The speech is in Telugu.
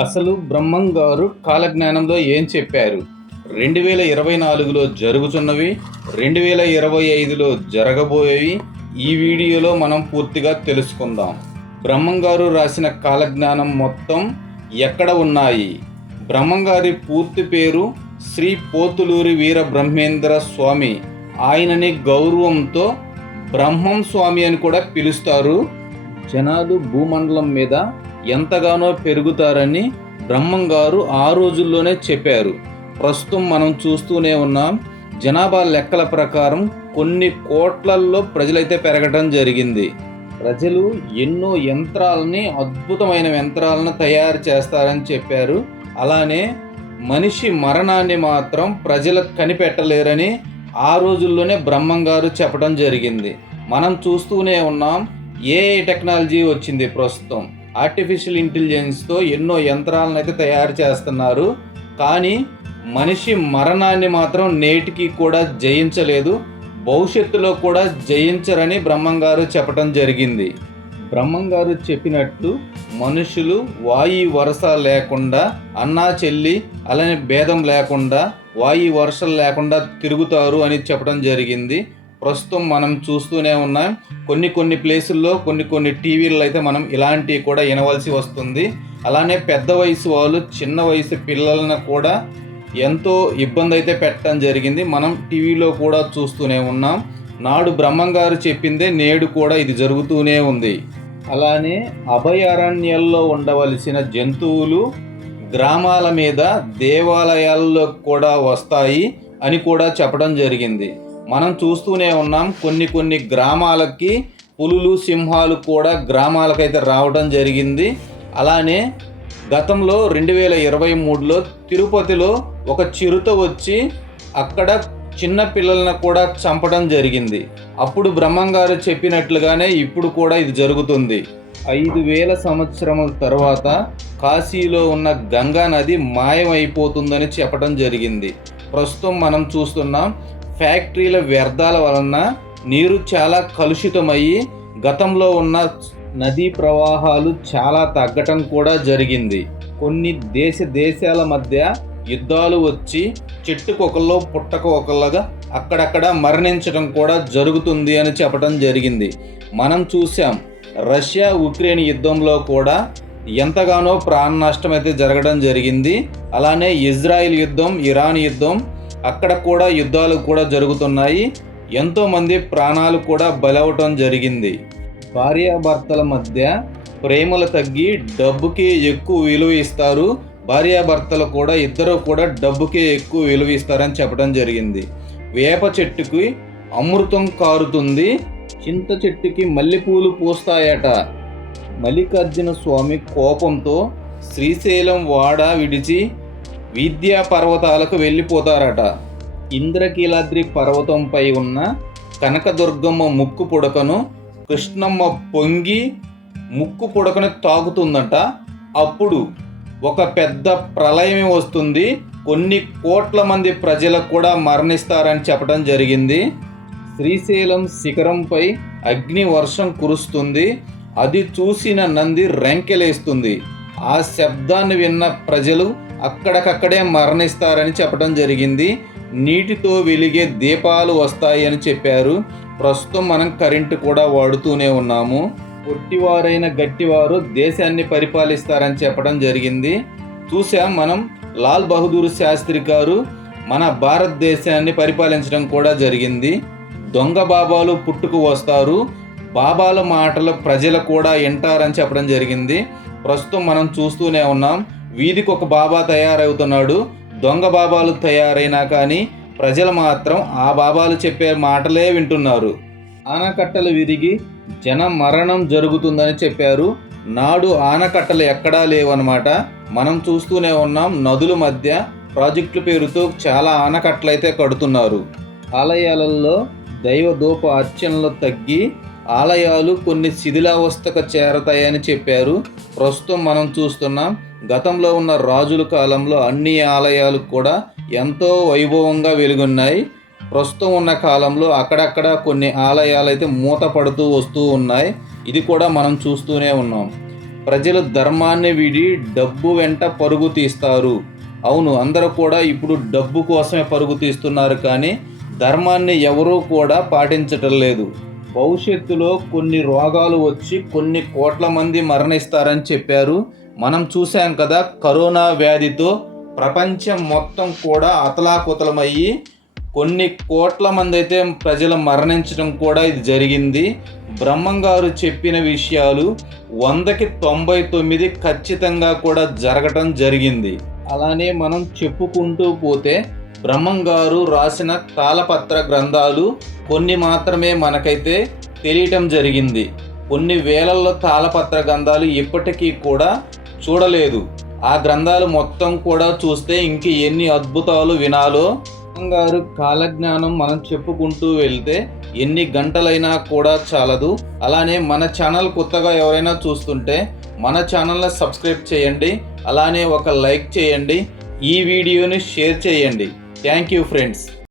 అసలు బ్రహ్మం గారు కాలజ్ఞానంలో ఏం చెప్పారు? రెండు వేల ఇరవై నాలుగులో జరుగుతున్నవి రెండు వేల ఇరవై ఐదులో జరగబోయేవి ఈ వీడియోలో మనం పూర్తిగా తెలుసుకుందాం. బ్రహ్మం గారు రాసిన కాలజ్ఞానం మొత్తం ఎక్కడ ఉన్నాయి? బ్రహ్మం గారి పూర్తి పేరు శ్రీ పోతులూరి వీర బ్రహ్మేంద్ర స్వామి. ఆయనని గౌరవంతో బ్రహ్మం స్వామి అని కూడా పిలుస్తారు. జనాలు భూమండలం మీద ఎంతగానో పెరుగుతారని బ్రహ్మం గారు ఆ రోజుల్లోనే చెప్పారు. ప్రస్తుతం మనం చూస్తూనే ఉన్నాం జనాభా లెక్కల ప్రకారం కొన్ని కోట్లల్లో ప్రజలైతే పెరగటం జరిగింది. ప్రజలు ఎన్నో యంత్రాలని అద్భుతమైన యంత్రాలను తయారు చేస్తారని చెప్పారు. అలానే మనిషి మరణాన్ని మాత్రం ప్రజలకు కనిపెట్టలేరని ఆ రోజుల్లోనే బ్రహ్మం గారు చెప్పడం జరిగింది. మనం చూస్తూనే ఉన్నాం ఏ టెక్నాలజీ వచ్చింది ప్రస్తుతం. ఆర్టిఫిషియల్ ఇంటెలిజెన్స్తో ఎన్నో యంత్రాలను అయితే తయారు చేస్తున్నారు. కానీ మనిషి మరణాన్ని మాత్రం నేటికి కూడా జయించలేదు. భవిష్యత్తులో కూడా జయించరని బ్రహ్మం గారు చెప్పడం జరిగింది. బ్రహ్మం గారు చెప్పినట్టు మనుషులు వాయు వరుస లేకుండా అన్నా చెల్లి అలానే భేదం లేకుండా వాయు వరుసలు లేకుండా తిరుగుతారు అని చెప్పడం జరిగింది. ప్రస్తుతం మనం చూస్తూనే ఉన్నాం. కొన్ని కొన్ని ప్లేసుల్లో కొన్ని కొన్ని టీవీల్లో అయితే మనం ఇలాంటివి కూడా వినవలసి వస్తుంది. అలానే పెద్ద వయసు వాళ్ళు చిన్న వయసు పిల్లలను కూడా ఎంతో ఇబ్బంది అయితే పెట్టడం జరిగింది. మనం టీవీలో కూడా చూస్తూనే ఉన్నాం. నాడు బ్రహ్మం గారు చెప్పిందే నేడు కూడా ఇది జరుగుతూనే ఉంది. అలానే అభయారణ్యాల్లో ఉండవలసిన జంతువులు గ్రామాల మీద దేవాలయాల్లో కూడా వస్తాయి అని కూడా చెప్పడం జరిగింది. మనం చూస్తూనే ఉన్నాం కొన్ని కొన్ని గ్రామాలకి పులులు సింహాలు కూడా గ్రామాలకైతే రావడం జరిగింది. అలానే గతంలో రెండు వేల ఇరవై మూడులో తిరుపతిలో ఒక చిరుత వచ్చి అక్కడ చిన్న పిల్లలను కూడా చంపడం జరిగింది. అప్పుడు బ్రహ్మంగారు చెప్పినట్లుగానే ఇప్పుడు కూడా ఇది జరుగుతుంది. ఐదు వేల సంవత్సరముల తర్వాత కాశీలో ఉన్న గంగా నది మాయమైపోతుందని చెప్పడం జరిగింది. ప్రస్తుతం మనం చూస్తున్నాం ఫ్యాక్టరీల వ్యర్థాల వలన నీరు చాలా కలుషితమయ్యి గతంలో ఉన్న నదీ ప్రవాహాలు చాలా తగ్గటం కూడా జరిగింది. కొన్ని దేశ దేశాల మధ్య యుద్ధాలు వచ్చి చెట్టుకొకళ్ళు పుట్టక ఒకళ్ళగా అక్కడక్కడ మరణించడం కూడా జరుగుతుంది అని చెప్పడం జరిగింది. మనం చూసాం రష్యా ఉక్రెయిన్ యుద్ధంలో కూడా ఎంతగానో ప్రాణ నష్టం అయితే జరగడం జరిగింది. అలానే ఇజ్రాయిల్ యుద్ధం ఇరాన్ యుద్ధం అక్కడ కూడా యుద్ధాలు కూడా జరుగుతున్నాయి. ఎంతోమంది ప్రాణాలు కూడా బలవటం జరిగింది. భార్యాభర్తల మధ్య ప్రేమలు తగ్గి డబ్బుకి ఎక్కువ విలువ ఇస్తారు. భార్యాభర్తలు కూడా ఇద్దరు కూడా డబ్బుకే ఎక్కువ విలువ ఇస్తారని చెప్పడం జరిగింది. వేప చెట్టుకి అమృతం కారుతుంది. చింత చెట్టుకి మల్లెపూలు పూస్తాయట. మల్లికార్జున స్వామి కోపంతో శ్రీశైలం వాడ విడిచి విద్యా పర్వతాలకు వెళ్ళిపోతారట. ఇంద్రకీలాద్రి పర్వతంపై ఉన్న కనకదుర్గమ్మ ముక్కు పుడకను కృష్ణమ్మ పొంగి ముక్కు పుడకను తాగుతుందట అప్పుడు ఒక పెద్ద ప్రళయం వస్తుంది. కొన్ని కోట్ల మంది ప్రజలకు కూడా మరణిస్తారని చెప్పడం జరిగింది. శ్రీశైలం శిఖరంపై అగ్ని వర్షం కురుస్తుంది. అది చూసిన నంది రెంకెలేస్తుంది. ఆ శబ్దాన్ని విన్న ప్రజలు అక్కడికక్కడే మరణిస్తారని చెప్పడం జరిగింది. నీటితో వెలిగే దీపాలు వస్తాయి అని చెప్పారు. ప్రస్తుతం మనం కరెంటు కూడా వాడుతూనే ఉన్నాము. పొట్టివారైన గట్టివారు దేశాన్ని పరిపాలిస్తారని చెప్పడం జరిగింది. చూసాం మనం లాల్ బహదూర్ శాస్త్రి గారు మన భారతదేశాన్ని పరిపాలించడం కూడా జరిగింది. దొంగ బాబాలు పుట్టుకు వస్తారు. బాబాల మాటలు ప్రజలు కూడా వింటారని చెప్పడం జరిగింది. ప్రస్తుతం మనం చూస్తూనే ఉన్నాం. వీధికి ఒక బాబా తయారవుతున్నాడు. దొంగ బాబాలు తయారైనా కానీ ప్రజలు మాత్రం ఆ బాబాలు చెప్పే మాటలే వింటున్నారు. ఆనకట్టలు విరిగి జన మరణం జరుగుతుందని చెప్పారు. నాడు ఆనకట్టలు ఎక్కడా లేవన్నమాట. మనం చూస్తూనే ఉన్నాం నదుల మధ్య ప్రాజెక్టుల పేరుతో చాలా ఆనకట్టలు అయితే కడుతున్నారు. ఆలయాలలో దైవ దూప అర్చనలు తగ్గి ఆలయాలు కొన్ని శిథిలావస్థకు చేరతాయని చెప్పారు. ప్రస్తుతం మనం చూస్తున్నాం గతంలో ఉన్న రాజుల కాలంలో అన్ని ఆలయాలు కూడా ఎంతో వైభవంగా వెలుగున్నాయి. ప్రస్తుతం ఉన్న కాలంలో అక్కడక్కడ కొన్ని ఆలయాలు అయితే మూత పడుతూ వస్తూ ఉన్నాయి. ఇది కూడా మనం చూస్తూనే ఉన్నాం. ప్రజలు ధర్మాన్ని వీడి డబ్బు వెంట పరుగు తీస్తారు. అవును అందరూ కూడా ఇప్పుడు డబ్బు కోసమే పరుగు తీస్తున్నారు కానీ ధర్మాన్ని ఎవరూ కూడా పాటించటం లేదు. భవిష్యత్తులో కొన్ని రోగాలు వచ్చి కొన్ని కోట్ల మంది మరణిస్తారని చెప్పారు. మనం చూసాం కదా కరోనా వ్యాధితో ప్రపంచం మొత్తం కూడా అతలాకుతలమయ్యి కొన్ని కోట్ల మంది అయితే ప్రజలు మరణించడం కూడా ఇది జరిగింది. బ్రహ్మం గారు చెప్పిన విషయాలు వందకి తొంభై తొమ్మిది ఖచ్చితంగా కూడా జరగటం జరిగింది. అలానే మనం చెప్పుకుంటూ పోతే బ్రహ్మం గారు రాసిన తాళపత్ర గ్రంథాలు కొన్ని మాత్రమే మనకైతే తెలియటం జరిగింది. కొన్ని వేలల్లో తాళపత్ర గ్రంథాలు ఇప్పటికీ కూడా చూడలేదు. ఆ గ్రంథాలు మొత్తం కూడా చూస్తే ఇంక ఎన్ని అద్భుతాలు వినాలో. గారు కాలజ్ఞానం మనం చెప్పుకుంటూ వెళ్తే ఎన్ని గంటలైనా కూడా చాలదు. అలానే మన ఛానల్ కొత్తగా ఎవరైనా చూస్తుంటే మన ఛానల్ని సబ్స్క్రైబ్ చేయండి. అలానే ఒక లైక్ చేయండి. ఈ వీడియోని షేర్ చేయండి. Thank you friends.